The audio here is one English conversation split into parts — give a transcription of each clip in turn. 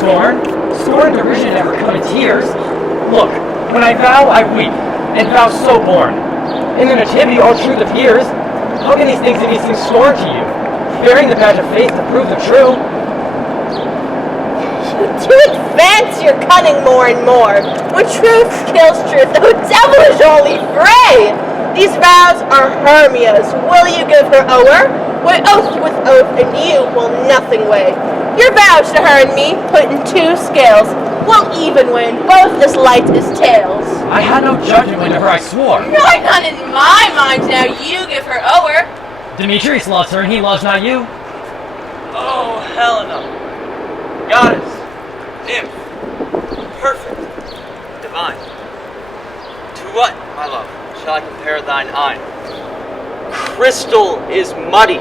scorn. Scorn and derision never come in tears. Look, when I vow, I weep, and vow so born. In the nativity, all truth appears. How can these things in me seem scorn to you? Bearing the badge of faith to prove them true. To advance your cunning more and more, when truth kills truth, oh devilish holy fray! These vows are Hermia's. Will you give her o'er? Weigh oath with oath, and you will nothing weigh. Your vows to her and me, put in two scales, won't even weigh in both as light as tails. I had no judgment whenever I swore. None in my mind, now you give her o'er. Demetrius loves her, and he loves not you. Oh, Helena, goddess, nymph, perfect, divine. To what, my love, shall I compare thine eye? Crystal is muddy,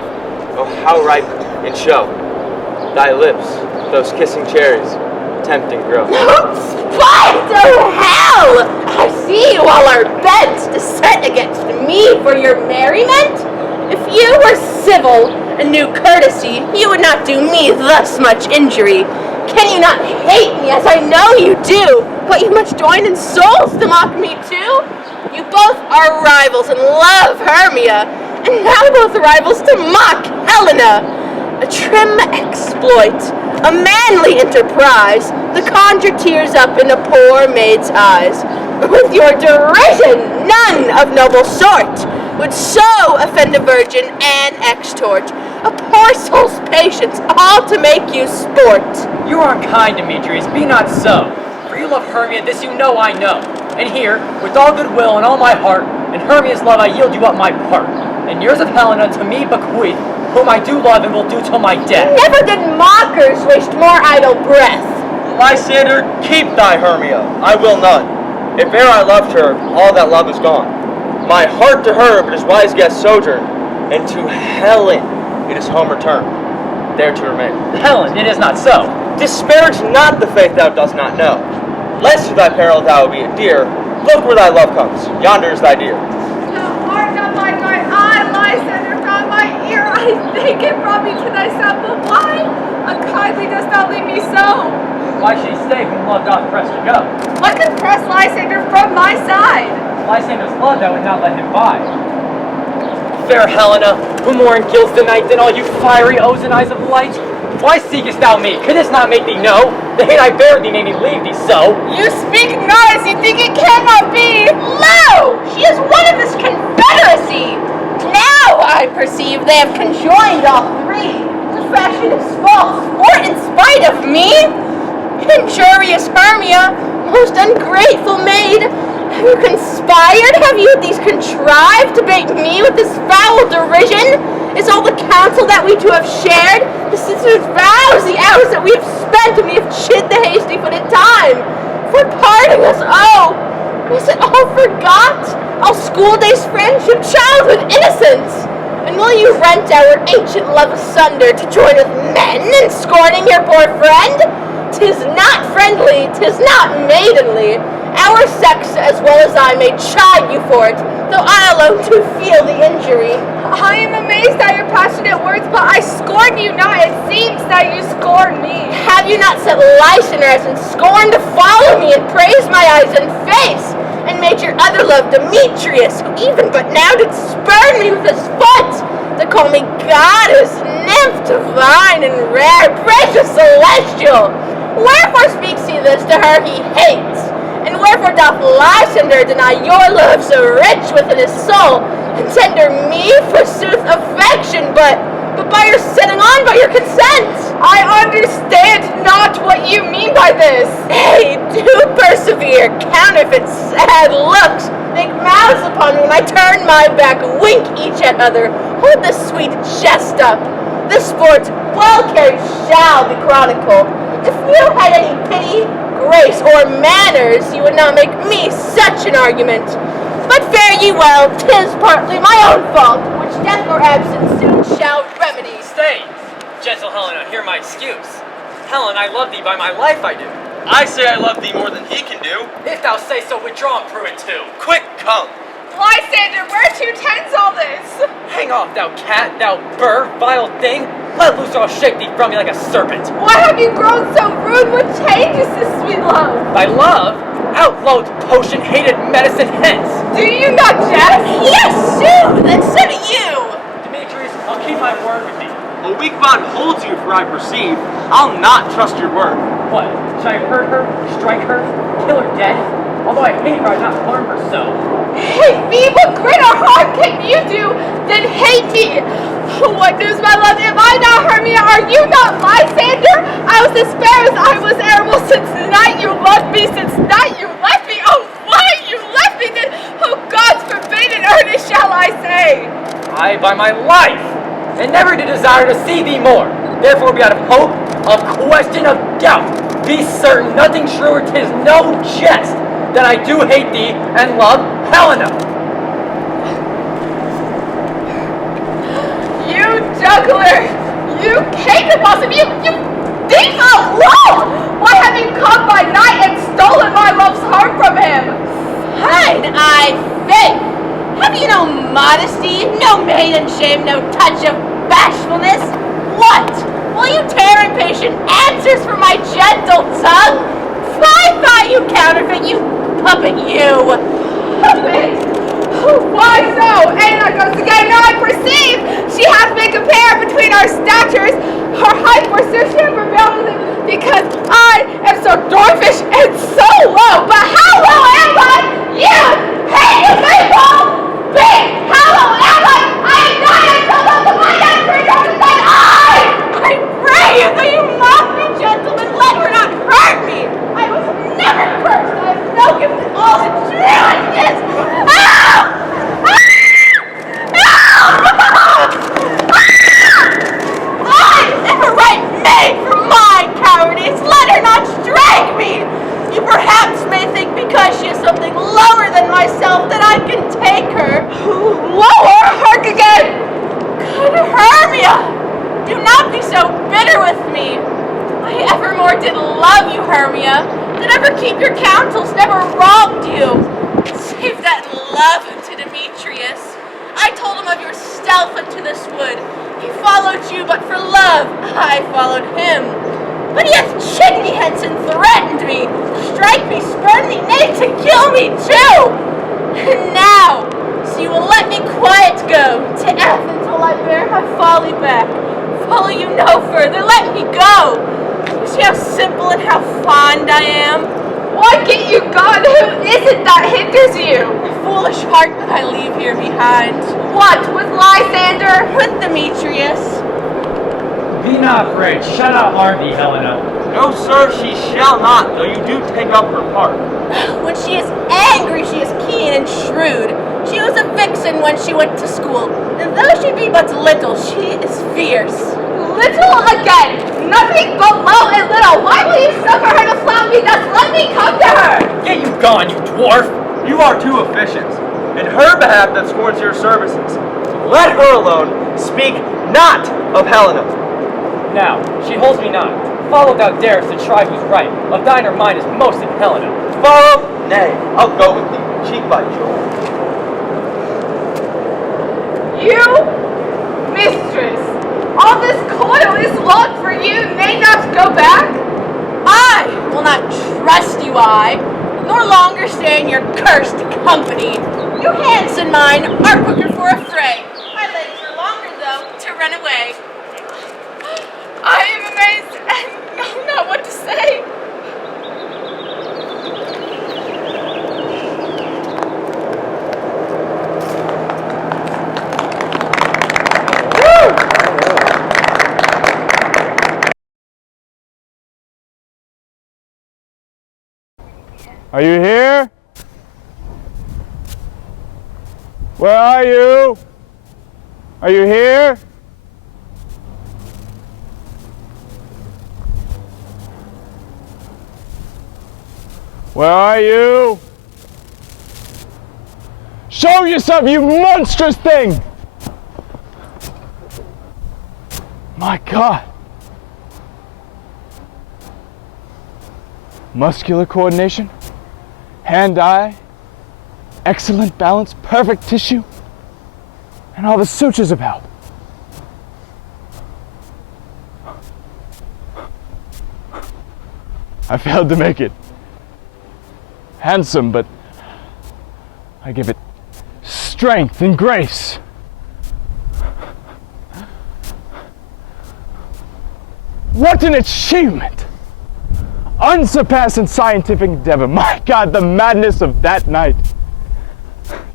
oh how ripe in show. Thy lips, those kissing cherries, tempting grow. Spite of hell! I see you all are bent to set against me for your merriment. If you were civil and knew courtesy, you would not do me thus much injury. Can you not hate me as I know you do? But you must join in souls to mock me too? You both are rivals and love Hermia, and now both rivals to mock Helena. A trim exploit, a manly enterprise, to conjure tears up in a poor maid's eyes. With your derision, none of noble sort would so offend a virgin and extort a poor soul's patience, all to make you sport. You are unkind, Demetrius, be not so. For you love Hermia, this you know I know. And here, with all goodwill and all my heart, in Hermia's love I yield you up my part. And yours of Helena to me bequeath, whom I do love and will do till my death. Never did mockers waste more idle breath. Lysander, keep thy Hermia, I will none. If e'er I loved her, all that love is gone. My heart to her but his wise guest sojourn, and to Helen it is home return, there to remain. Helen, it is not so. Disparage not the faith thou dost not know. Lest to thy peril thou be it dear, look where thy love comes, yonder is thy dear. Thou art not like my eye, Lysander, from my ear. I think it brought me to thyself, but why? Unkindly dost thou leave me so? Why should he stay whom love doth press to go? What could press Lysander from my side? Lysander's love that would not let him by. Fair Helena, who more in gilds the night than all you fiery O's and eyes of light? Why seekest thou me? Could this not make thee know? The hate I bear thee made me leave thee so. You speak not as you think it cannot be. Lo! She is one of this confederacy. Now I perceive they have conjoined all three to fashion this false sport in spite of me. Injurious Hermia, most ungrateful maid, have you conspired? Have you these contrived to bait me with this foul derision? Is all the counsel that we two have shared, the sisters' vows, the hours that we have spent, and we have chid the hasty-footed time, for parting us, oh, is it all forgot? All school days friendship, childhood innocence? And will you rent our ancient love asunder to join with men in scorning your poor friend? 'Tis not friendly, 'tis not maidenly. Our sex, as well as I, may chide you for it, though I alone do feel the injury. I am amazed at your passionate words, but I scorn you not. It seems that you scorn me. Have you not set Lysander in scorn to follow me and praise my eyes and face, and made your other love Demetrius, who even but now did spurn me with his foot, to call me goddess, nymph, divine and rare, precious, celestial? Wherefore speaks he this to her he hates? And wherefore doth Lysander deny your love so rich within his soul, and tender me, forsooth, affection, but by your setting on, by your consent? I understand not what you mean by this. Nay, do persevere, counterfeit sad looks, make mouths upon me when I turn my back, wink each at other, hold this sweet jest up. This sport, well carried, shall be chronicled. If you had any pity, grace, or manners, you would not make me such an argument. But fare ye well, 'tis partly my own fault, which death or absence soon shall remedy. Stay! Gentle Helena, hear my excuse. Helen, I love thee by my life I do. I say I love thee more than he can do. If thou say so, withdraw and prove it too. Quick, come. Lysander, where to tends all this? Hang off, thou cat, thou burr, vile thing! Let loose or I'll shake thee from me like a serpent. Why have you grown so rude? What changes this sweet love? Thy love? Outload potion, hated medicine hence. Do you not jest? Yes, soothe, and so do you. Demetrius, I'll keep my word with thee. A weak bond holds you, for I perceive. I'll not trust your word. What? Should I hurt her? Strike her? Kill her dead? Although I hate her, I'd not harm her so. Hate me? What greater harm can you do than hate me? What news, my love? Am I not Hermia? Are you not Lysander? I was as fair as I was arable since the night you loved me, since the night you left me. Oh, why you left me then? Oh, God's forbid in earnest shall I say. I, by my life, and never did desire to see thee more. Therefore be out of hope, of question, of doubt. Be certain, nothing truer, 'tis no jest, that I do hate thee and love Helena. You juggler! You came to possum! You thief of love! Why have you come by night and stolen my love's heart from him? Fine, I faith. Have you no modesty, no maiden shame, no touch of bashfulness? What? Will you tear impatient answers from my gentle tongue? Fie, you counterfeit, you puppet, you! Puppet! Why so? Anna goes again. Now I perceive she hath been compared between our statures. Her height forsooth she hath rebelled with him because I am so dwarfish and so low. But how low am I? You hate you people! Big! How low am I? I am not as so low to find out for your than I pray you, though you mock me, gentlemen, let her not hurt me! I was never cursed, I have no gift at all, the truth is... Ow! I never right made for my cowardice, let her not strike me! You perhaps may think because she is something lower than myself that I can take her. lower. Hark again. Good Hermia! Do not be so bitter with me. I evermore did love you, Hermia. Did ever keep your counsels, never wronged you. Save that love unto Demetrius. I told him of your stealth unto this wood. He followed you, but for love I followed him. But he hath chid me hence and threatened me, to strike me, spurn me, nay, to kill me too. And now, so you will let me quiet go to F until I bear my folly back. Follow you no further, let me go. You see how simple and how fond I am? Why get you gone? Who is it that hinders you? The foolish heart that I leave here behind. What, with Lysander? With Demetrius. Be not afraid, shall not harm thee, Helena. No, sir, she shall not, though you do take up her part. When she is angry, she is keen and shrewd. She was a vixen when she went to school, and though she be but little, she is fierce. Little again. Nothing but low and little. Why will you suffer her to flout me thus? Let me come to her. Get you gone, you dwarf. You are too efficient. In her behalf that scorns your services. Let her alone. Speak not of Helena. Now, she holds me not. Follow thou darest to try who's right. Of thine or mine is most in Helena. Follow? Nay, I'll go with thee, cheek by jowl. You, mistress, all this coil is long for you. May not go back. I will not trust you, nor longer stay in your cursed company. Your hands and mine are quicker for a fray. My legs are longer, though, to run away. I am amazed and know not what to say. Are you here? Where are you? Are you here? Where are you? Show yourself, you monstrous thing! My God. Muscular coordination, hand-eye, excellent balance, perfect tissue, and all the sutures about. I failed to make it handsome, but I give it strength and grace. What an achievement! Unsurpassed in scientific endeavor. My God, the madness of that night.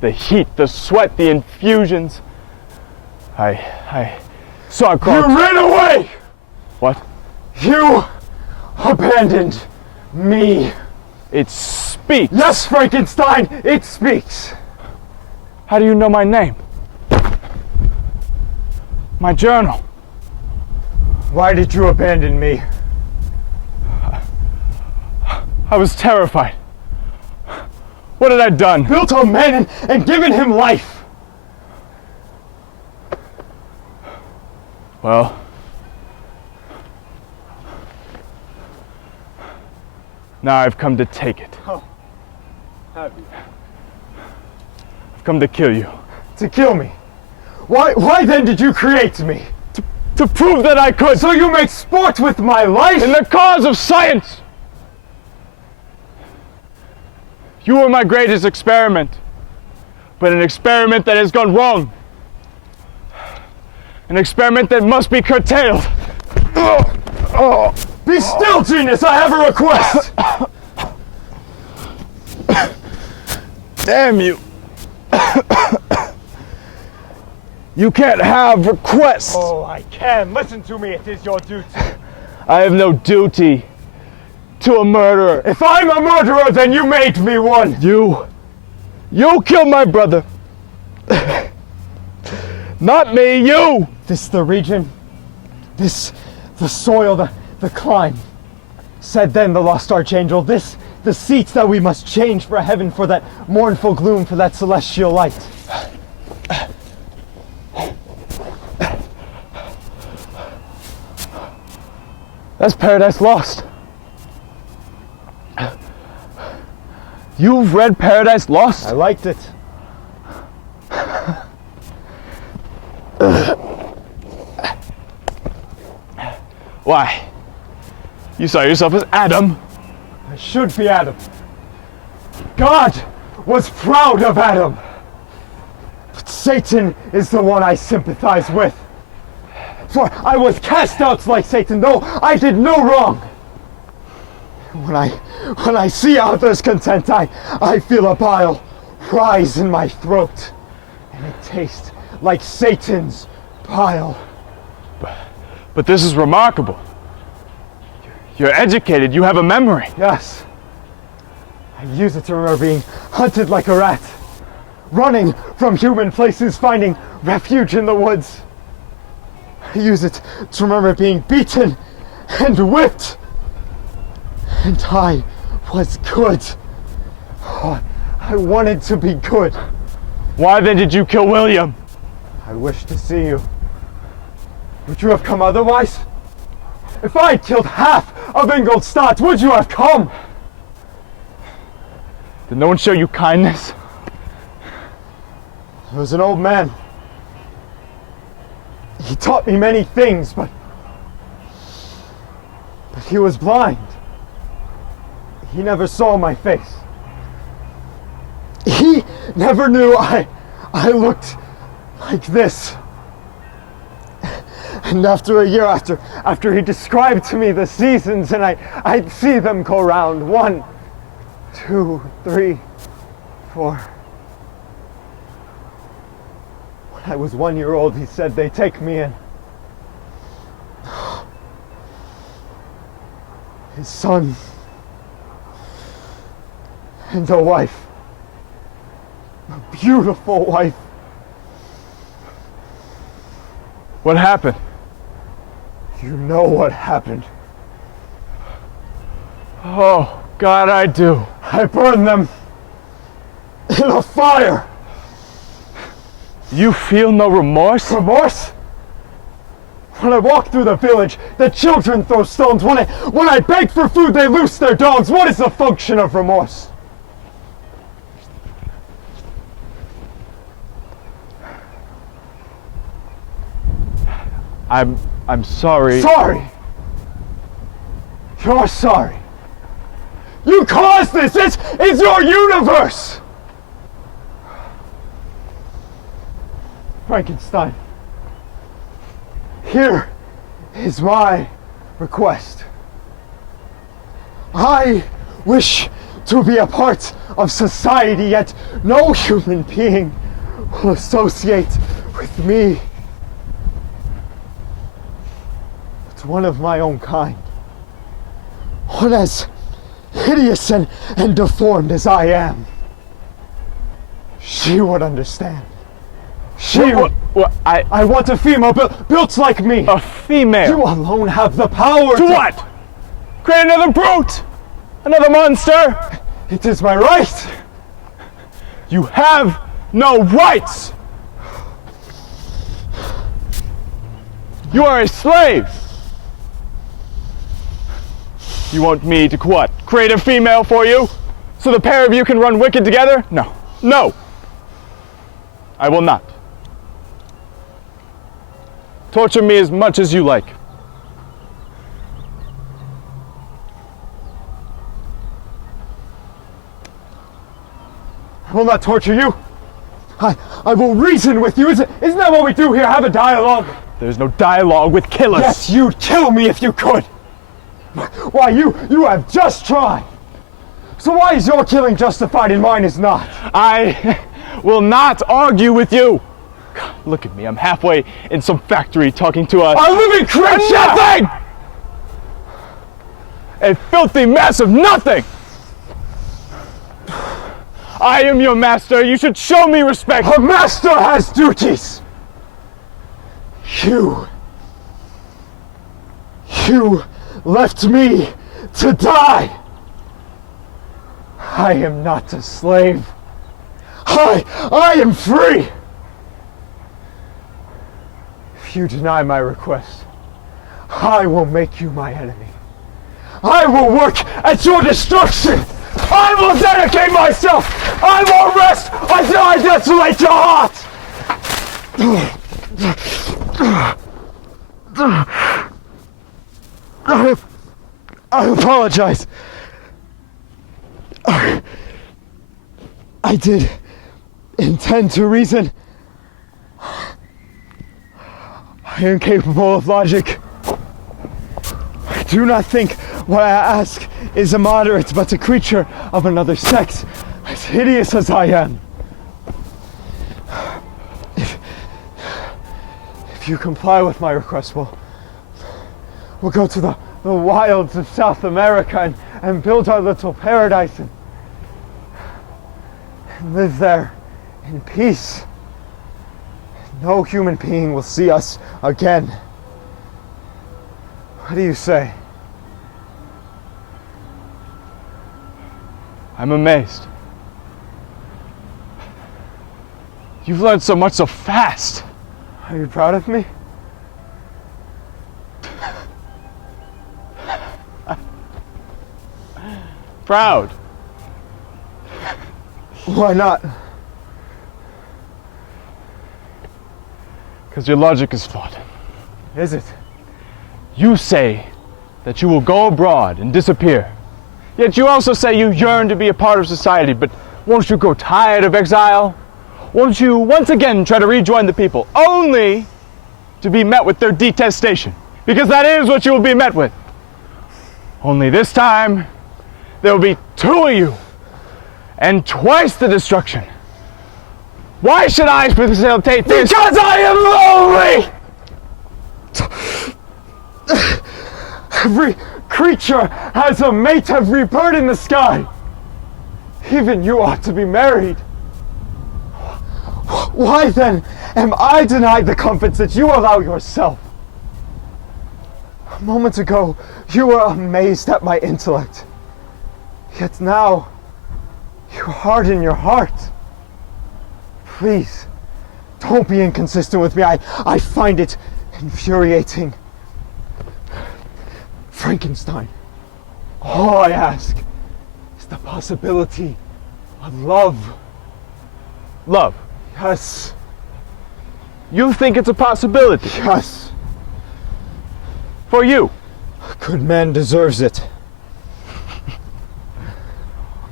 The heat, the sweat, the infusions. I saw a crowd. You ran away! What? You abandoned me. It speaks. Yes, Frankenstein, it speaks. How do you know my name? My journal. Why did you abandon me? I was terrified. What had I done? Built a man and given him life. Well, now I've come to take it. Oh, have you? I've come to kill you. To kill me? Why then did you create me? To prove that I could. So you make sport with my life? In the cause of science. You were my greatest experiment, but an experiment that has gone wrong. An experiment that must be curtailed. Be still, genius! I have a request! Damn you. You can't have requests. Oh, I can. Listen to me. It is your duty. I have no duty to a murderer. If I'm a murderer, then you made me one. You killed my brother. Not me, you. This the region, this the soil, the climb. Said then the lost archangel, this the seats that we must change for heaven, for that mournful gloom, for that celestial light. That's Paradise Lost. You've read Paradise Lost? I liked it. Why? You saw yourself as Adam. I should be Adam. God was proud of Adam. But Satan is the one I sympathize with. For I was cast out like Satan, though I did no wrong. When I see others content, I feel a bile rise in my throat, and it tastes like Satan's bile. But this is remarkable. You're educated, you have a memory. Yes. I use it to remember being hunted like a rat, running from human places, finding refuge in the woods. I use it to remember being beaten and whipped. And I was good. Oh, I wanted to be good. Why then did you kill William? I wished to see you. Would you have come otherwise? If I had killed half of Ingolstadt, would you have come? Did no one show you kindness? There was an old man. He taught me many things, but he was blind. He never saw my face. He never knew I looked like this. And after a year, after he described to me the seasons, and I'd see them go round. 1, 2, 3, 4. When I was 1 year old, he said they'd take me in. His son and a wife. A beautiful wife. What happened? You know what happened. Oh, God, I do. I burned them in a fire. You feel no remorse? Remorse? When I walk through the village, the children throw stones. When I beg for food, they loose their dogs. What is the function of remorse? I'm sorry. Sorry. You're sorry. You caused this! It's your universe! Frankenstein, here is my request. I wish to be a part of society, yet no human being will associate with me. It's one of my own kind. One as hideous and deformed as I am. She would understand. I want a female built like me. A female? You alone have the power to what? Create another brute? Another monster? It is my right. You have no rights. You are a slave. You want me to what? Create a female for you? So the pair of you can run wicked together? No. No. I will not. Torture me as much as you like. I will not torture you. I will reason with you. Isn't that what we do here? Have a dialogue. There's no dialogue with killers. Yes, you'd kill me if you could. Why, you have just tried. So why is your killing justified and mine is not? I will not argue with you. God, look at me. I'm halfway in some factory talking to a living creature! Nothing! A filthy mess of nothing! I am your master. You should show me respect. A master has duties. You left me to die. I am not a slave. I am free. If you deny my request, I will make you my enemy. I will work at your destruction. I will dedicate myself. I will rest until I desolate your heart. I apologize. I did intend to reason. I am capable of logic. I do not think what I ask is immoderate, but a creature of another sex, as hideous as I am. If you comply with my request, we'll go to the wilds of South America and build our little paradise and live there in peace. No human being will see us again. What do you say? I'm amazed. You've learned so much so fast. Are you proud of me? Proud. Why not? Because your logic is flawed. Is it? You say that you will go abroad and disappear. Yet you also say you yearn to be a part of society, but won't you grow tired of exile? Won't you once again try to rejoin the people, only to be met with their detestation? Because that is what you will be met with. Only this time, there will be two of you, and twice the destruction. Why should I facilitate this? Because I am lonely! Every creature has a mate, every bird in the sky. Even you ought to be married. Why then am I denied the comforts that you allow yourself? A moment ago, you were amazed at my intellect. Yet now, you harden your heart. Please, don't be inconsistent with me. I find it infuriating. Frankenstein, all I ask is the possibility of love. Love. Yes. You think it's a possibility? Yes. For you? A good man deserves it.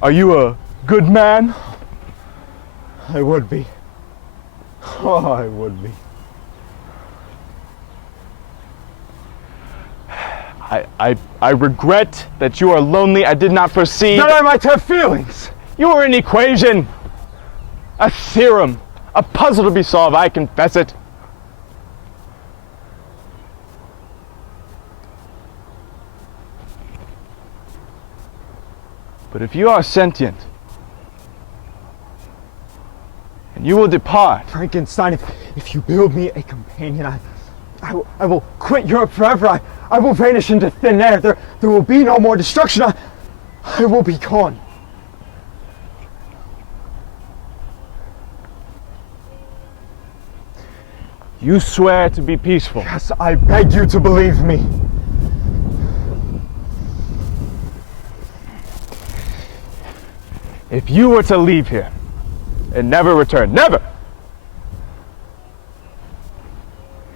Are you a good man? I would be. Oh, I would be. I regret that you are lonely. I did not foresee That I might have feelings! you were an equation, a theorem, a puzzle to be solved. I confess it. But if you are sentient, and you will depart, Frankenstein, if you build me a companion, I will quit Europe forever. I will vanish into thin air. There will be no more destruction. I will be gone. you swear to be peaceful. Yes, I beg you to believe me. If you were to leave here and never return, never!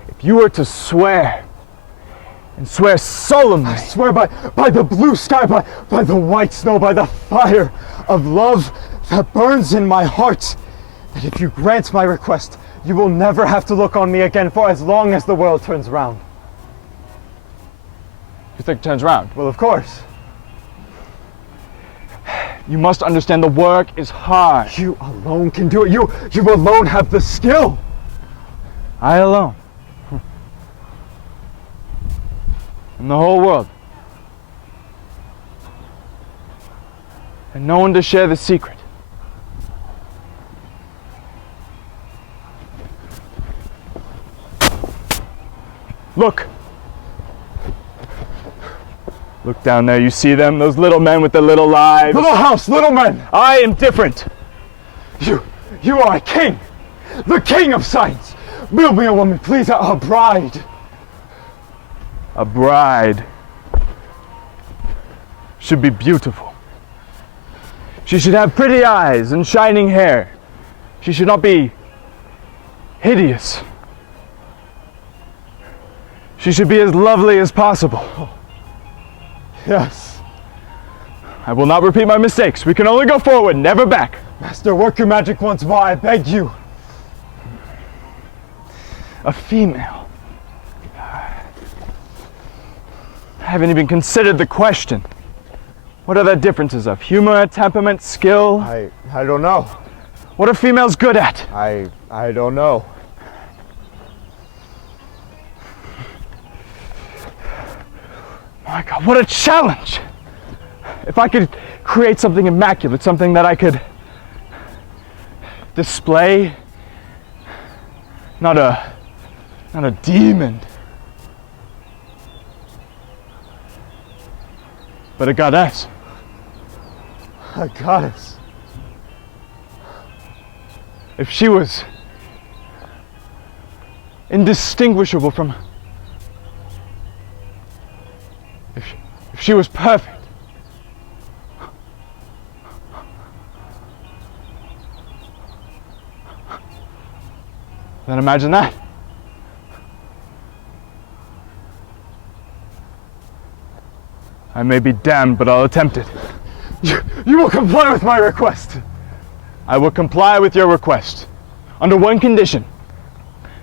If you were to swear, and swear solemnly, I swear by the blue sky, by the white snow, by the fire of love that burns in my heart, that if you grant my request, you will never have to look on me again for as long as the world turns round. you think it turns around? Well, of course. You must understand the work is hard. You alone can do it. You alone have the skill. I alone. In the whole world. And no one to share the secret. Look. Look down there, you see them? Those little men with their little lives. Little house, little men. I am different. You are a king. The king of science. Build me a woman, please, a bride. A bride should be beautiful. She should have pretty eyes and shining hair. She should not be hideous. She should be as lovely as possible. Yes. I will not repeat my mistakes. We can only go forward, never back. Master, work your magic once more, I beg you. A female. I haven't even considered the question. What are the differences of humor, temperament, skill? I don't know. What are females good at? I don't know. My God, what a challenge! If I could create something immaculate, something that I could display, not a demon, but a goddess. A goddess. If she was indistinguishable from, if she was perfect, then imagine that. I may be damned, but I'll attempt it. You will comply with my request. I will comply with your request, under one condition,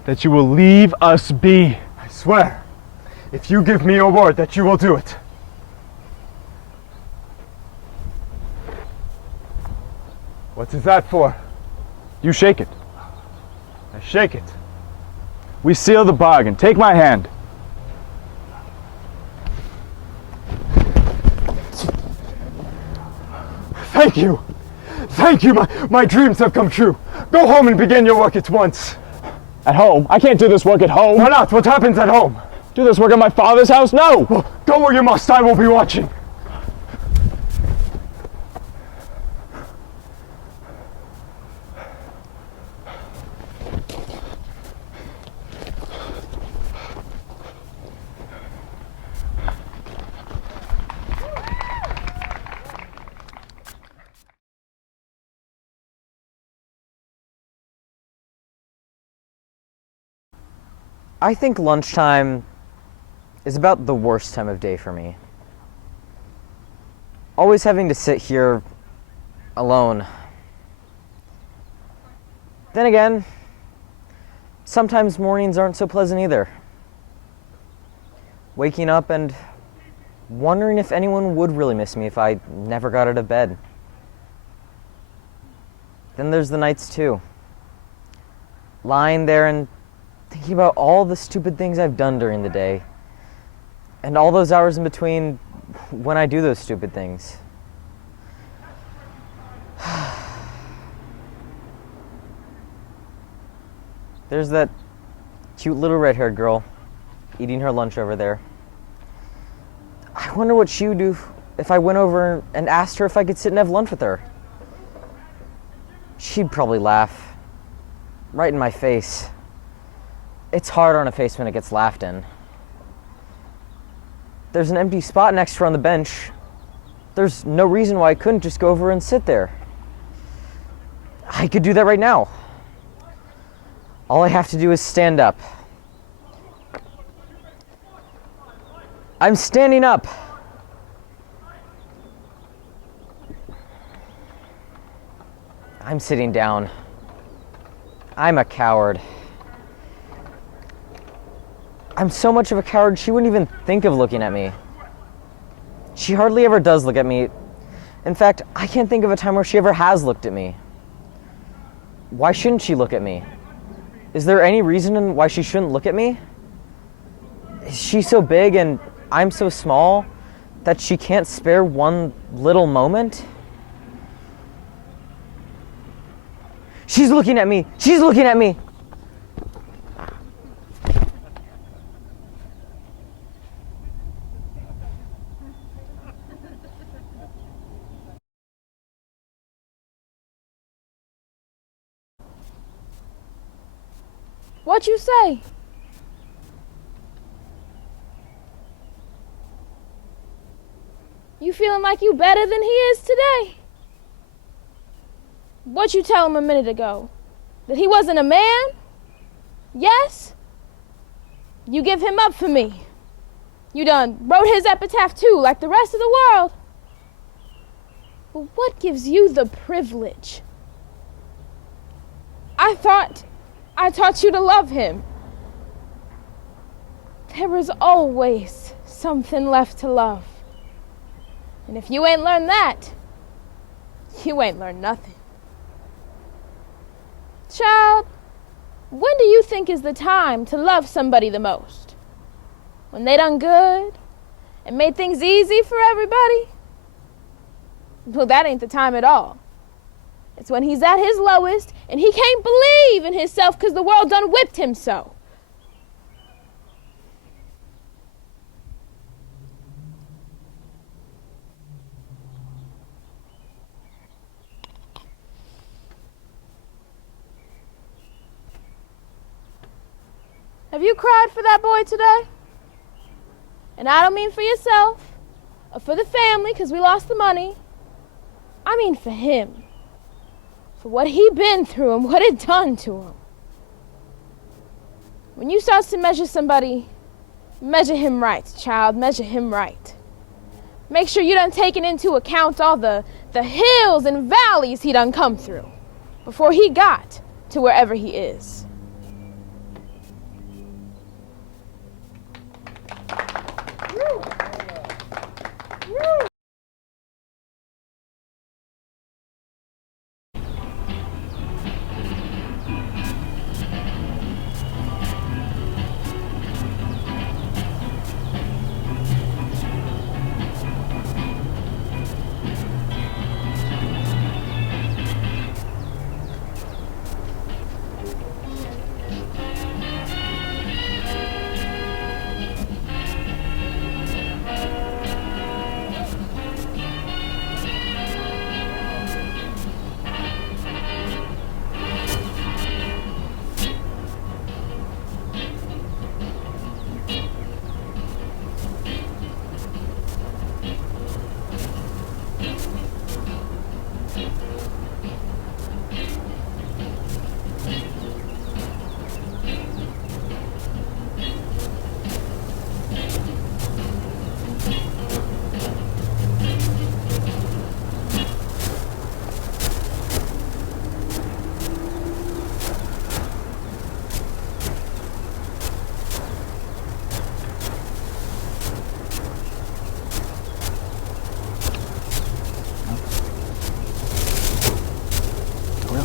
that you will leave us be. I swear, if you give me your word that you will do it. What is that for? You shake it. I shake it. We seal the bargain. Take my hand. Thank you. Thank you. My dreams have come true. Go home and begin your work at once. At home? I can't do this work at home. Why not? What happens at home? Do this work at my father's house? No! Well, go where you must. I will be watching. I think lunchtime is about the worst time of day for me. Always having to sit here alone. Then again, sometimes mornings aren't so pleasant either. Waking up and wondering if anyone would really miss me if I never got out of bed. Then there's the nights too. Lying there and thinking about all the stupid things I've done during the day. And all those hours in between when I do those stupid things. There's that cute little red-haired girl eating her lunch over there. I wonder what she would do if I went over and asked her if I could sit and have lunch with her. She'd probably laugh. Right in my face. It's hard on a face when it gets laughed in. There's an empty spot next to her on the bench. There's no reason why I couldn't just go over and sit there. I could do that right now. All I have to do is stand up. I'm standing up. I'm sitting down. I'm a coward. I'm so much of a coward, she wouldn't even think of looking at me. She hardly ever does look at me. In fact, I can't think of a time where she ever has looked at me. Why shouldn't she look at me? Is there any reason why she shouldn't look at me? Is she so big and I'm so small that she can't spare one little moment? She's looking at me! She's looking at me! What you say? You feeling like you better than he is today? What you tell him a minute ago? That he wasn't a man? Yes? You give him up for me. You done wrote his epitaph too, like the rest of the world. But what gives you the privilege? I thought I taught you to love him. There is always something left to love. And if you ain't learned that, you ain't learned nothing. Child, when do you think is the time to love somebody the most? When they done good and made things easy for everybody? Well, that ain't the time at all. It's when he's at his lowest and he can't believe in himself because the world done whipped him so. Have you cried for that boy today? And I don't mean for yourself or for the family because we lost the money. I mean for him. For what he been through and what it done to him. When you start to measure somebody, measure him right, child, measure him right. Make sure you done taken into account all the hills and valleys he done come through before he got to wherever he is.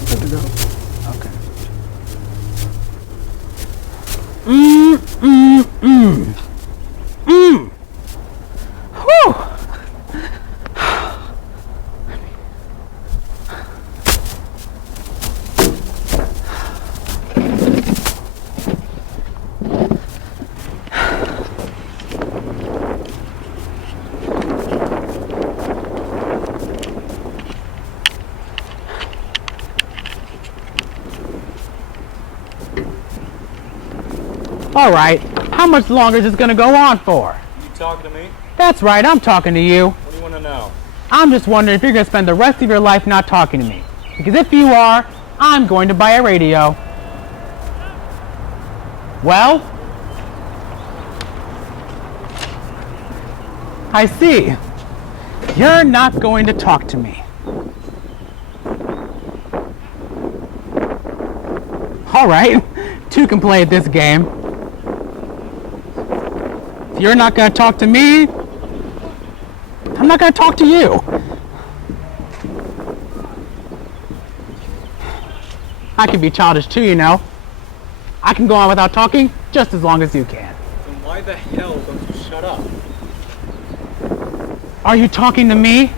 Good to go. Okay. Whew. All right, how much longer is this gonna go on for? You talking to me? That's right, I'm talking to you. What do you want to know? I'm just wondering if you're gonna spend the rest of your life not talking to me. Because if you are, I'm going to buy a radio. Well? I see. You're not going to talk to me. All right, two can play at this game. If you're not going to talk to me, I'm not going to talk to you. I can be childish too, you know. I can go on without talking just as long as you can. Then why the hell don't you shut up? Are you talking to me?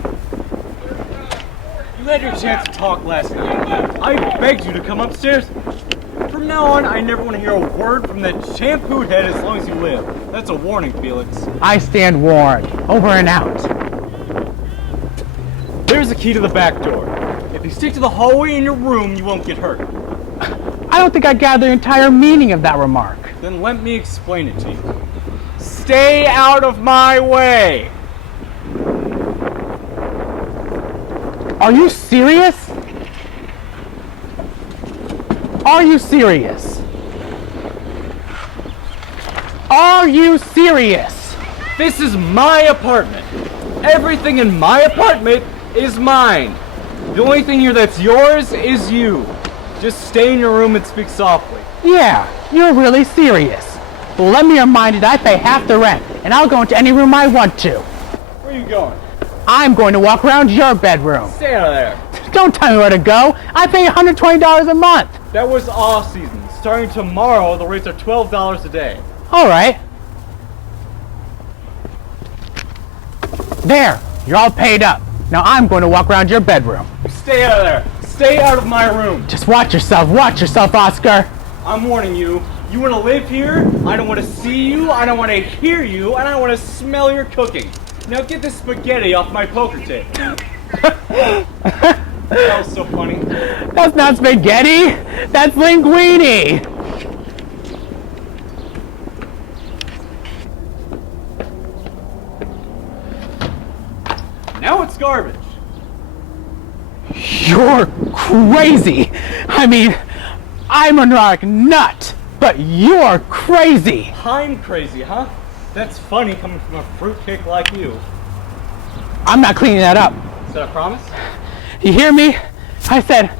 You had your chance to talk last night. I begged you to come upstairs. From now on, I never want to hear a word from that shampooed head as long as you live. That's a warning, Felix. I stand warned. Over and out. There's the key to the back door. If you stick to the hallway in your room, you won't get hurt. I don't think I gathered the entire meaning of that remark. Then let me explain it to you. Stay out of my way! Are you serious? Are you serious? Are you serious? This is my apartment. Everything in my apartment is mine. The only thing here that's yours is you. Just stay in your room and speak softly. Yeah, you're really serious. Well, let me remind you that I pay half the rent, and I'll go into any room I want to. Where are you going? I'm going to walk around your bedroom. Stay out of there. Don't tell me where to go. I pay $120 a month. That was off season. Starting tomorrow, the rates are $12 a day. All right. There, you're all paid up. Now I'm going to walk around your bedroom. Stay out of there. Stay out of my room. Just watch yourself, Oscar. I'm warning you. You want to live here? I don't want to see you. I don't want to hear you. And I don't want to smell your cooking. Now get this spaghetti off my poker table. That was so funny. That's not spaghetti. That's linguine. Now it's garbage. You're crazy. I mean, I'm a neurotic nut, but you're crazy. I'm crazy, huh? That's funny coming from a fruitcake like you. I'm not cleaning that up. Is that a promise? You hear me? I said,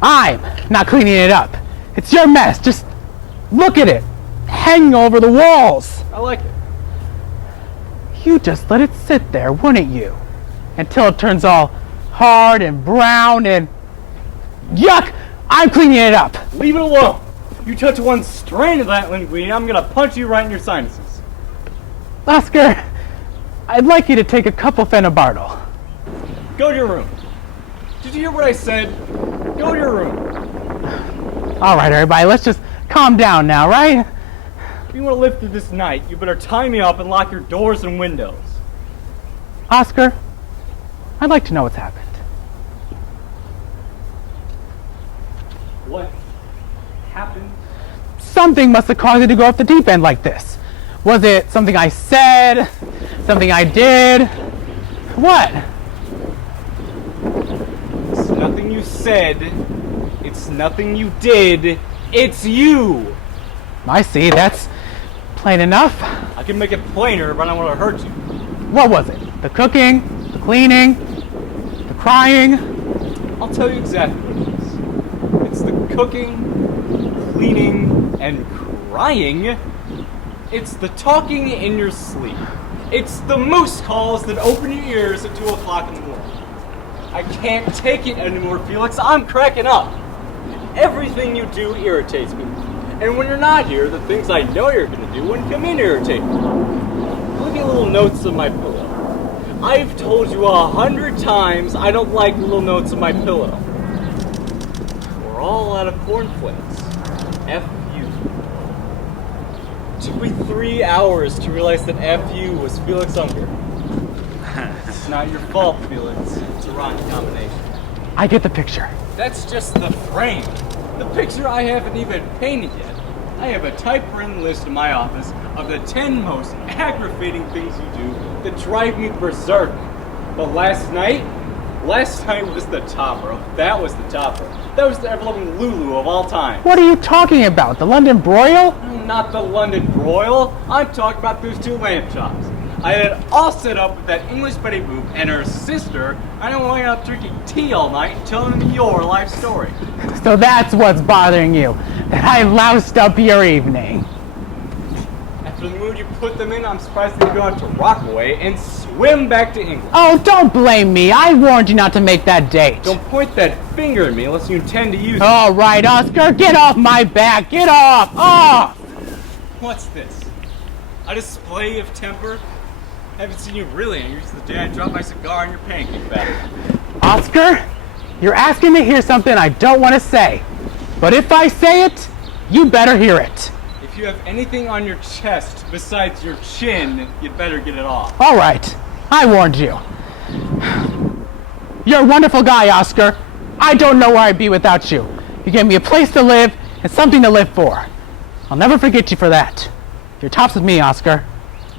I'm not cleaning it up. It's your mess. Just look at it. Hanging over the walls. I like it. You just let it sit there, wouldn't you? Until it turns all hard and brown and... Yuck! I'm cleaning it up. Leave it alone. You touch one strand of that linguine, I'm gonna punch you right in your sinuses. Oscar, I'd like you to take a couple phenobarbital. Go to your room. Did you hear what I said? Go to your room. All right, everybody, let's just calm down now, right? If you want to live through this night, you better tie me up and lock your doors and windows. Oscar, I'd like to know what's happened. What happened? Something must have caused you to go off the deep end like this. Was it something I said? Something I did? What? It's nothing you said. It's nothing you did. It's you! I see, that's plain enough. I can make it plainer, but I don't want to hurt you. What was it? The cooking? The cleaning? The crying? I'll tell you exactly what it is. It's the cooking, cleaning, and crying. It's the talking in your sleep. It's the moose calls that open your ears at 2 o'clock in the morning. I can't take it anymore, Felix. I'm cracking up. Everything you do irritates me. And when you're not here, the things I know you're gonna do when you come in irritate me. Look at little notes on my pillow. I've told you 100 times I don't like little notes on my pillow. We're all out of cornflakes. F you. It took me 3 hours to realize that F you was Felix Unger. It's not your fault, Felix. It's a rotten combination. I get the picture. That's just the frame. The picture I haven't even painted yet. I have a typewritten list in my office of the 10 most aggravating things you do that drive me berserk. But last night was the topper. Oh, that was the topper. That was the ever-loving Lulu of all time. What are you talking about? The London broil? Not the London broil. I'm talking about those 2 lamb chops. I had it all set up with that English Betty Boop and her sister. I don't want out drinking tea all night and telling them your life story. So that's what's bothering you, that I loused up your evening. After the mood you put them in, I'm surprised they go out to Rockaway and swim back to England. Oh, don't blame me. I warned you not to make that date. Don't point that finger at me unless you intend to use it. All right, Oscar, get off my back. Get off. Off. What's this? A display of temper? Haven't seen you really angry since the day I dropped my cigar in your pancake batter. Oscar, you're asking me to hear something I don't want to say. But if I say it, you better hear it. If you have anything on your chest besides your chin, you'd better get it off. All right, I warned you. You're a wonderful guy, Oscar. I don't know where I'd be without you. You gave me a place to live and something to live for. I'll never forget you for that. Your top's with me, Oscar.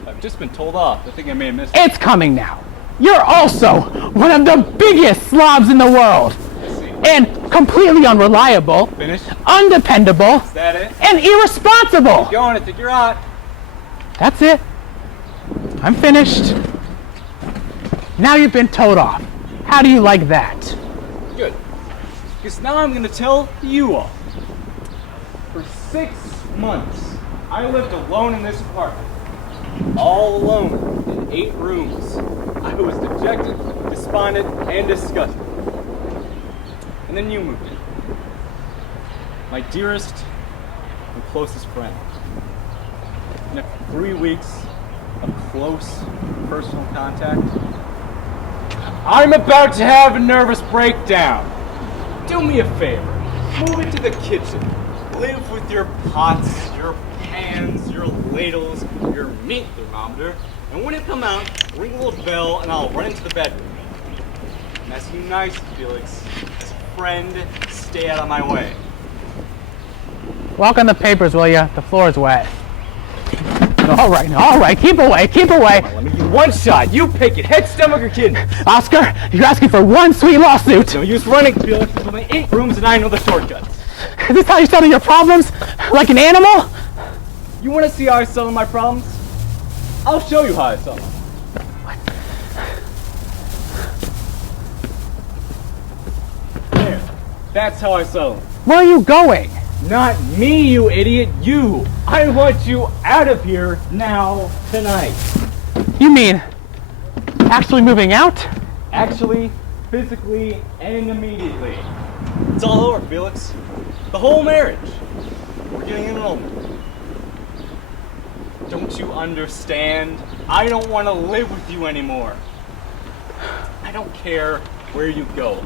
I've just been told off. I think I made a mistake. It's coming now. You're also one of the biggest slobs in the world. And completely unreliable. Finished? Undependable. Is that it? And irresponsible. Keep going, I think you're out. That's it. I'm finished. Now you've been told off. How do you like that? Good. Because now I'm going to tell you all. For 6 months, I lived alone in this apartment. All alone in 8 rooms. I was dejected, despondent, and disgusted. And then you moved in. My dearest and closest friend. And after 3 weeks of close personal contact, I'm about to have a nervous breakdown. Do me a favor. Move into the kitchen. Live with your pots, your pans, your ladles, your meat thermometer, and when you come out, ring a little bell and I'll run into the bedroom. And as you nice, Felix, as a friend, stay out of my way. Walk on the papers, will ya? The floor's wet. All right, keep away. Let me get one shot. You pick it, head, stomach, or kidney. Oscar, you're asking for one sweet lawsuit. No use running, Felix. There's only 8 rooms and I know the shortcuts. Is this how you settle your problems? Like an animal? You want to see how I settle my problems? I'll show you how I settle them. There. That's how I settle them. Where are you going? Not me, you idiot. You. I want you out of here now, tonight. You mean actually moving out? Actually, physically, and immediately. It's all over, Felix. The whole marriage. We're getting annulment. Don't you understand? I don't want to live with you anymore. I don't care where you go.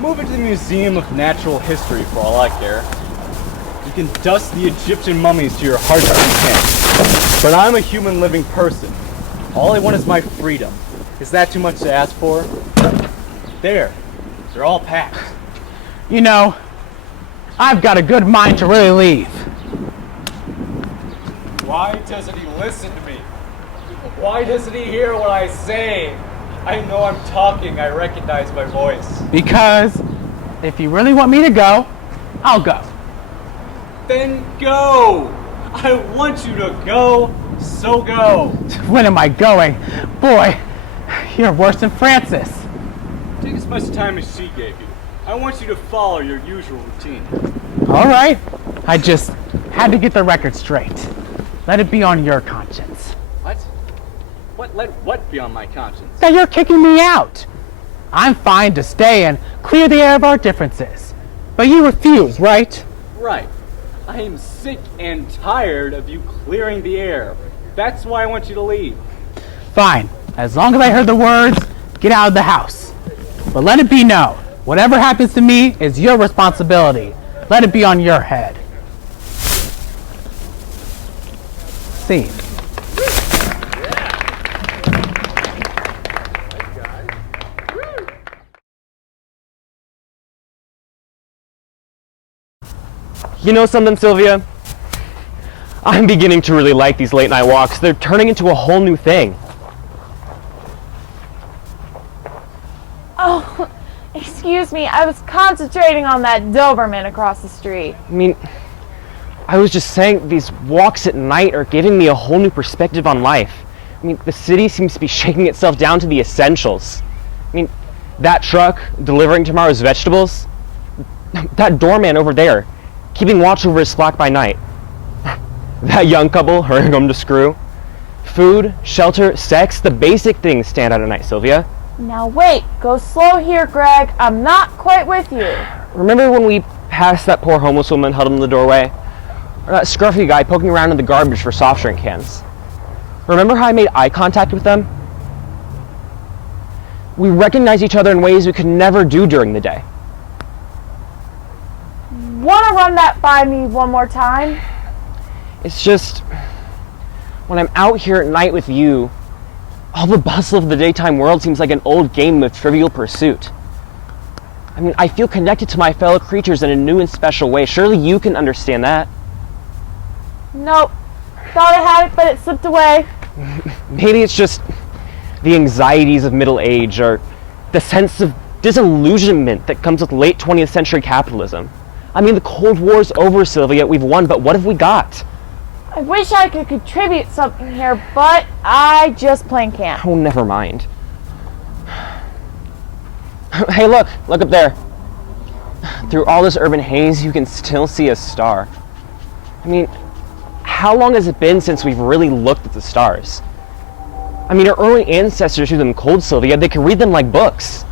Move into the Museum of Natural History for all I care. You can dust the Egyptian mummies to your heart's content. But I'm a human living person. All I want is my freedom. Is that too much to ask for? There. They're all packed. You know, I've got a good mind to really leave. Why doesn't he listen to me? Why doesn't he hear what I say? I know I'm talking. I recognize my voice. Because if you really want me to go, I'll go. Then go! I want you to go, so go. When am I going? Boy, you're worse than Francis. Take as much time as she gave you. I want you to follow your usual routine. All right. I just had to get the record straight. Let it be on your conscience. What? Let what be on my conscience? That you're kicking me out. I'm fine to stay and clear the air of our differences. but you refuse, right? Right. I am sick and tired of you clearing the air. That's why I want you to leave. Fine. As long as I heard the words, get out of the house. But let it be known, whatever happens to me is your responsibility. Let it be on your head. See. You know something, Sylvia? I'm beginning to really like these late night walks. They're turning into a whole new thing. Oh, excuse me. I was concentrating on that Doberman across the street. I mean, I was just saying these walks at night are giving me a whole new perspective on life. I mean, the city seems to be shaking itself down to the essentials. I mean, that truck delivering tomorrow's vegetables, that doorman over there keeping watch over his flock by night, that young couple hurrying home to screw. Food, shelter, sex, the basic things stand out at night, Sylvia. Now wait, go slow here, Greg. I'm not quite with you. Remember when we passed that poor homeless woman huddled in the doorway? Or that scruffy guy poking around in the garbage for soft drink cans? Remember how I made eye contact with them? We recognize each other in ways we could never do during the day. Wanna run that by me one more time? It's just, when I'm out here at night with you, all the bustle of the daytime world seems like an old game of Trivial Pursuit. I mean, I feel connected to my fellow creatures in a new and special way. Surely you can understand that. Nope. Thought I had it, but it slipped away. Maybe it's just the anxieties of middle age, or the sense of disillusionment that comes with late 20th century capitalism. I mean, the Cold War's over, Sylvia. We've won, but what have we got? I wish I could contribute something here, but I just plain can't. Oh, never mind. Hey, look up there. Through all this urban haze, you can still see a star. I mean, how long has it been since we've really looked at the stars? I mean, our early ancestors knew them cold, Sylvia. They could read them like books.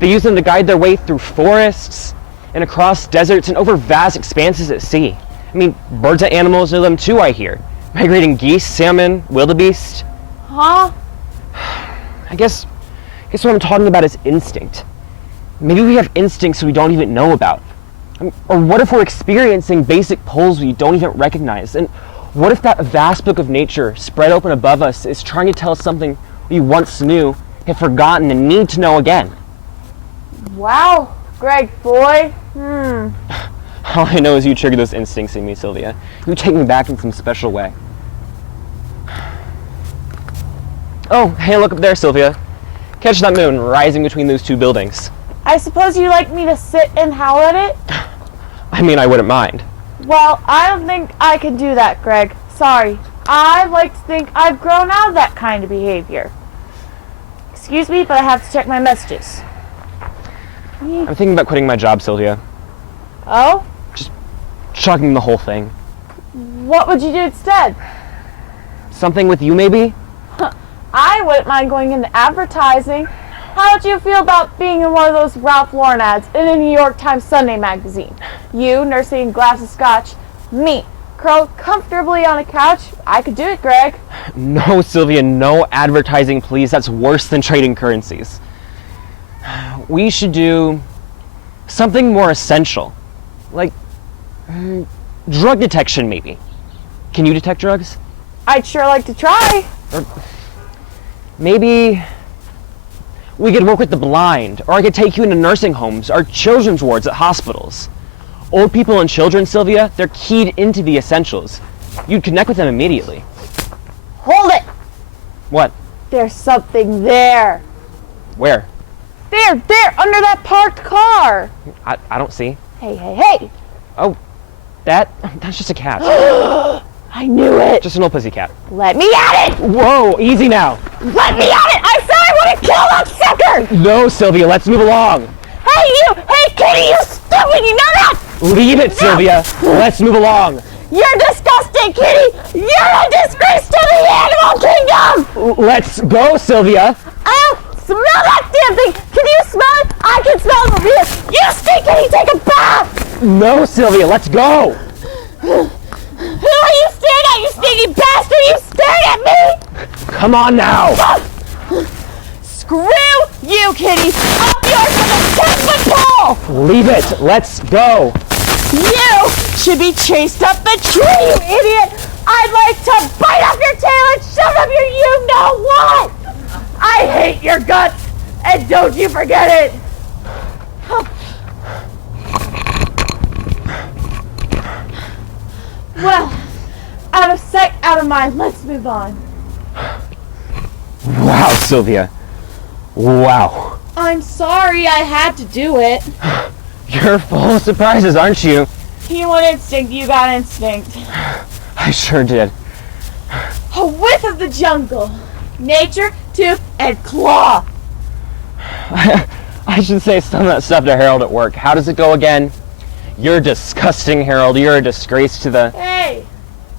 They used them to guide their way through forests and across deserts and over vast expanses at sea. I mean, birds and animals know them too, I hear. Migrating geese, salmon, wildebeest. Huh? I guess what I'm talking about is instinct. Maybe we have instincts we don't even know about. I mean, or what if we're experiencing basic pulls we don't even recognize? And what if that vast book of nature spread open above us is trying to tell us something we once knew, have forgotten, and need to know again? Wow, Greg, boy. All I know is you trigger those instincts in me, Sylvia. You take me back in some special way. Oh, hey, look up there, Sylvia. Catch that moon rising between those two buildings. I suppose you'd like me to sit and howl at it? I mean, I wouldn't mind. Well, I don't think I can do that, Greg. Sorry. I like to think I've grown out of that kind of behavior. Excuse me, but I have to check my messages. I'm thinking about quitting my job, Sylvia. Oh? Just chucking the whole thing. What would you do instead? Something with you, maybe? I wouldn't mind going into advertising. How would you feel about being in one of those Ralph Lauren ads in a New York Times Sunday magazine? You nursing a glass of scotch, me curled comfortably on a couch. I could do it, Greg. No, Sylvia, no advertising, please. That's worse than trading currencies. We should do something more essential, like drug detection, maybe. Can you detect drugs? I'd sure like to try. Or maybe we could work with the blind, or I could take you into nursing homes or children's wards at hospitals. Old people and children, Sylvia, they're keyed into the essentials. You'd connect with them immediately. Hold it! What? There's something there. Where? There, under that parked car. I don't see. Hey. Oh, that's just a cat. I knew it. Just an old pussy cat. Let me at it. Whoa, easy now. Let me at it. I said I want to kill that sucker. No, Sylvia, let's move along. Hey, you. Hey, kitty, you stupid. You know that? Leave it, Sylvia. Let's move along. You're disgusting, kitty. You're a disgrace to the animal kingdom. Let's go, Sylvia. Oh, smell that damn thing. Can you smell it? I can smell it from here. You stink, kitty. Take a bath. No, Sylvia, let's go! Who are you staring at, you sneaky bastard? You staring at me? Come on now! Screw you, kitty! Up yours with a 10-foot pole! Leave it, let's go! You should be chased up the tree, you idiot! I'd like to bite off your tail and shove up your you-know-what! I hate your guts, and don't you forget it! Well, out of sight, out of mind, let's move on. Wow, Sylvia. Wow. I'm sorry I had to do it. You're full of surprises, aren't you? You want instinct, you got instinct. I sure did. A whiff of the jungle. Nature, tooth, and claw. I should say some of that stuff to Harold at work. How does it go again? You're disgusting, Harold. You're a disgrace to the... Hey,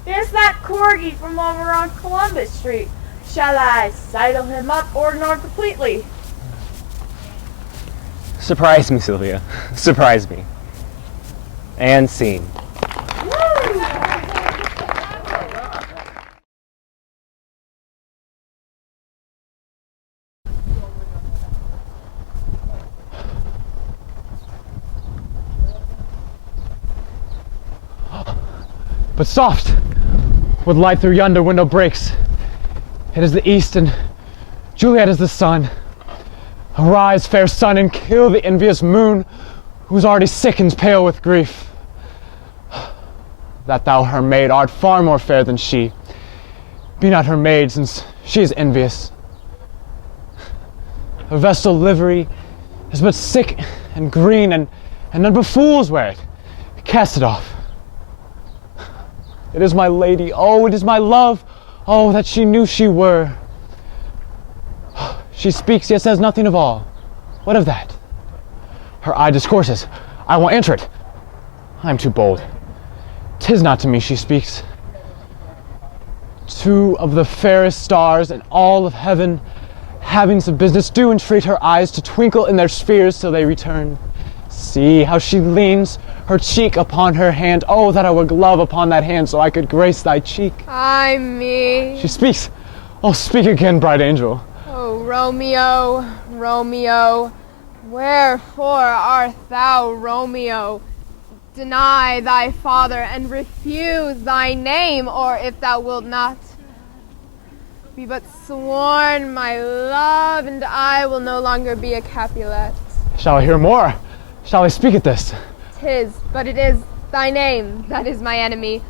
there's that corgi from over on Columbus Street. Shall I sidle him up or ignore completely? Surprise me, Sylvia. Surprise me. And scene. But soft, with light through yonder window breaks. It is the east, and Juliet is the sun. Arise, fair sun, and kill the envious moon, who's already sickens pale with grief. That thou, her maid, art far more fair than she. Be not her maid, since she is envious. Her vestal livery is but sick and green, and none but fools wear it. Cast it off. It is my lady, oh, it is my love, oh, that she knew she were. She speaks, yet says nothing of all. What of that? Her eye discourses, I won't answer it. I am too bold. 'Tis not to me she speaks. Two of the fairest stars in all of heaven, having some business, do entreat her eyes to twinkle in their spheres till they return. See how she leans, her cheek upon her hand. Oh, that I would glove upon that hand so I could grace thy cheek. Ay me. She speaks. Oh, speak again, bright angel. Oh, Romeo, Romeo, wherefore art thou Romeo? Deny thy father and refuse thy name, or if thou wilt not, be but sworn my love, and I will no longer be a Capulet. Shall I hear more? Shall I speak at this? 'Tis, but it is thy name that is my enemy.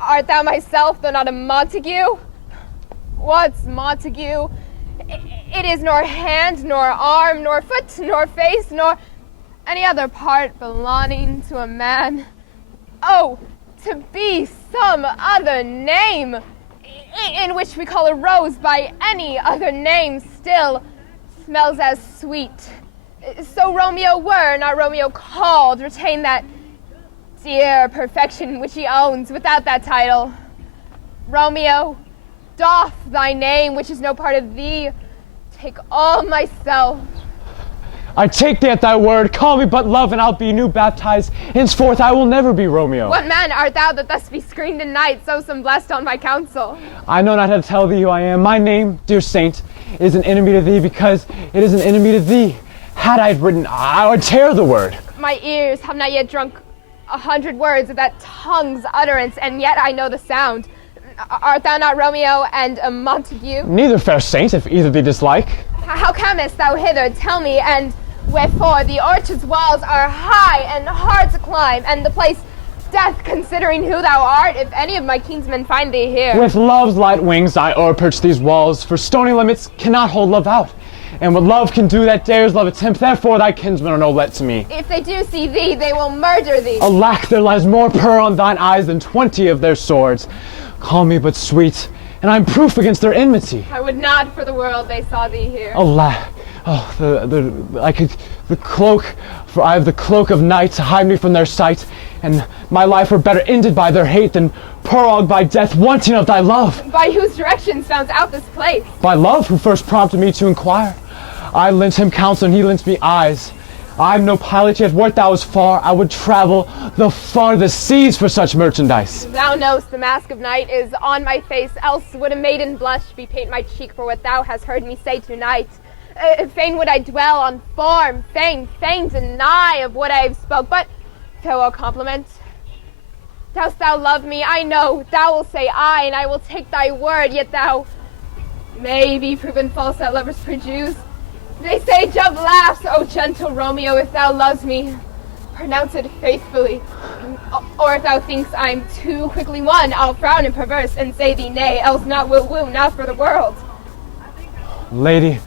Art thou myself, though not a Montague? What's Montague? It is nor hand, nor arm, nor foot, nor face, nor any other part belonging to a man. Oh, to be some other name, in which we call a rose by any other name, still smells as sweet. So Romeo were, not Romeo called, retain that dear perfection which he owns without that title. Romeo, doff thy name, which is no part of thee, take all myself. I take thee at thy word. Call me but love, and I'll be new baptized. Henceforth I will never be Romeo. What man art thou that thus be screened in night, so some blessed on my counsel? I know not how to tell thee who I am. My name, dear saint, is an enemy to thee because it is an enemy to thee. Had I written, I would tear the word. My ears have not yet drunk 100 words of that tongue's utterance, and yet I know the sound. Art thou not Romeo and a Montague? Neither, fair saint, if either thee dislike. How camest thou hither? Tell me, and wherefore the orchard's walls are high and hard to climb, and the place death, considering who thou art, if any of my kinsmen find thee here. With love's light wings I o'erperch these walls, for stony limits cannot hold love out. And what love can do, that dares love attempt, therefore thy kinsmen are no let to me. If they do see thee, they will murder thee. Alack, there lies more pearl on thine eyes than 20 of their swords. Call me but sweet, and I'm proof against their enmity. I would not for the world they saw thee here. Alack, oh, the cloak, for I have the cloak of night to hide me from their sight, and my life were better ended by their hate than prorogued by death, wanting of thy love. By whose directions found out this place? By love, who first prompted me to inquire. I lent him counsel, and he lent me eyes. I'm no pilot, yet wert thou as far, I would travel the farthest seas for such merchandise. Thou know'st the mask of night is on my face, else would a maiden blush bepaint my cheek for what thou hast heard me say tonight. Fain would I dwell on form, fain deny of what I have spoke, but farewell compliment. Dost thou love me? I know. Thou wilt say aye, and I will take thy word, yet thou may be proven false that lovers produce. They say Jove laughs, O gentle Romeo, if thou loves me, pronounce it faithfully. Or if thou thinkst I'm too quickly won, I'll frown and perverse and say thee nay, else not will woo, not for the world. Lady,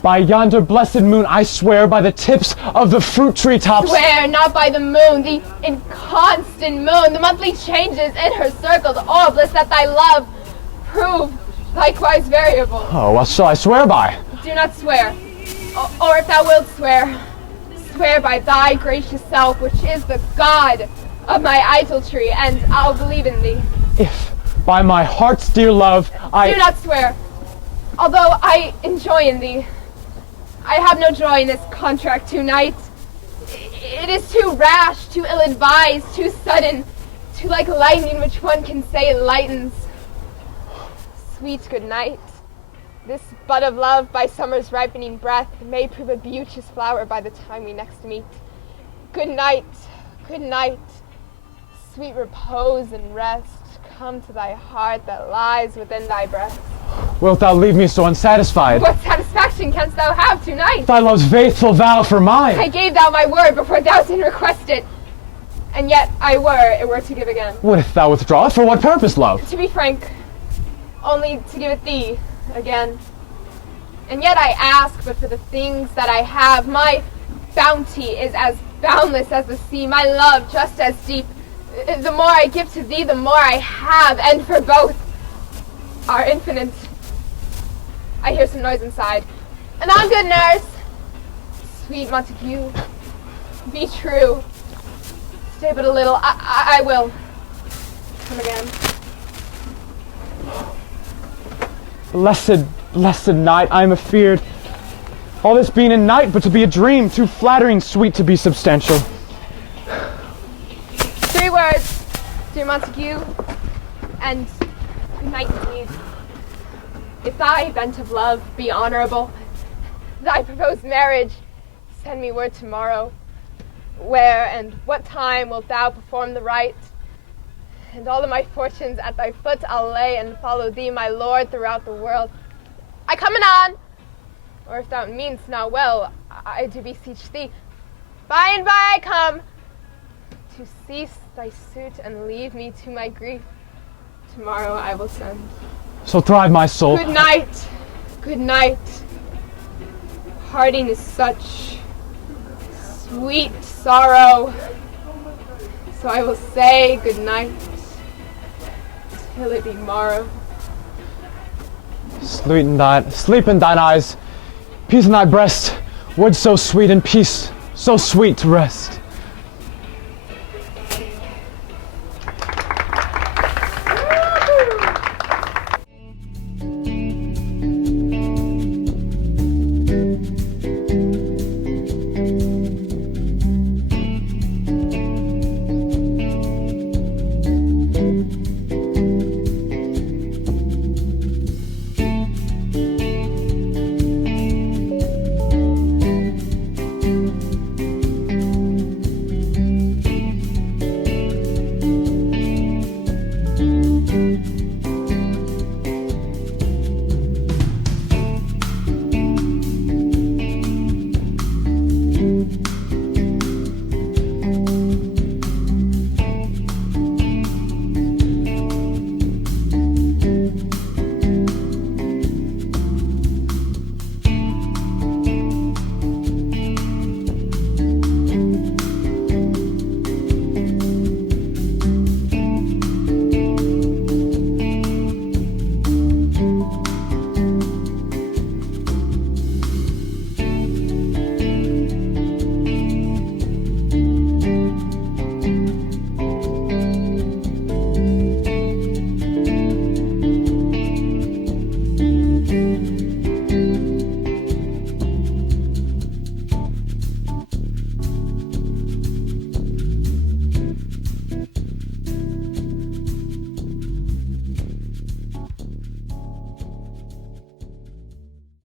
by yonder blessed moon, I swear by the tips of the fruit tree tops. Swear not by the moon, the inconstant moon, the monthly changes in her circle, the orbless that thy love prove likewise variable. Oh, what shall I swear by? Do not swear. Or if thou wilt swear, swear by thy gracious self, which is the God of my idolatry, and I'll believe in thee. If by my heart's dear love I... Do not swear. Although I enjoy in thee, I have no joy in this contract tonight. It is too rash, too ill-advised, too sudden, too like lightning, which one can say enlightens. Sweet good night. This bud of love by summer's ripening breath may prove a beauteous flower by the time we next meet. Good night, good night. Sweet repose and rest come to thy heart that lies within thy breast. Wilt thou leave me so unsatisfied? What satisfaction canst thou have tonight? Thy love's faithful vow for mine. I gave thou my word before thou didst request it, and yet it were to give again. Wouldst thou withdraw it? For what purpose, love? To be frank, only to give it thee again. And yet I ask but for the things that I have. My bounty is as boundless as the sea, my love just as deep. The more I give to thee, the more I have, and for both are infinite. I hear some noise inside. And on, good nurse. Sweet Montague, be true. Stay but a little. I will come again. Blessed night, I am afeard. All this being a night, but to be a dream, too flattering sweet to be substantial. 3 words, dear Montague, and good night indeed. If thy bent of love be honorable, thy proposed marriage, send me word tomorrow. Where and what time wilt thou perform the rite? And all of my fortunes at thy foot I'll lay, and follow thee, my lord, throughout the world. I come anon, or if thou mean'st not well, I do beseech thee, by and by I come, to cease thy suit and leave me to my grief. Tomorrow I will send. So thrive my soul. Good night, good night. Parting is such sweet sorrow, so I will say good night till it be morrow. Sleep in thine eyes, peace in thy breast, words so sweet and peace so sweet to rest.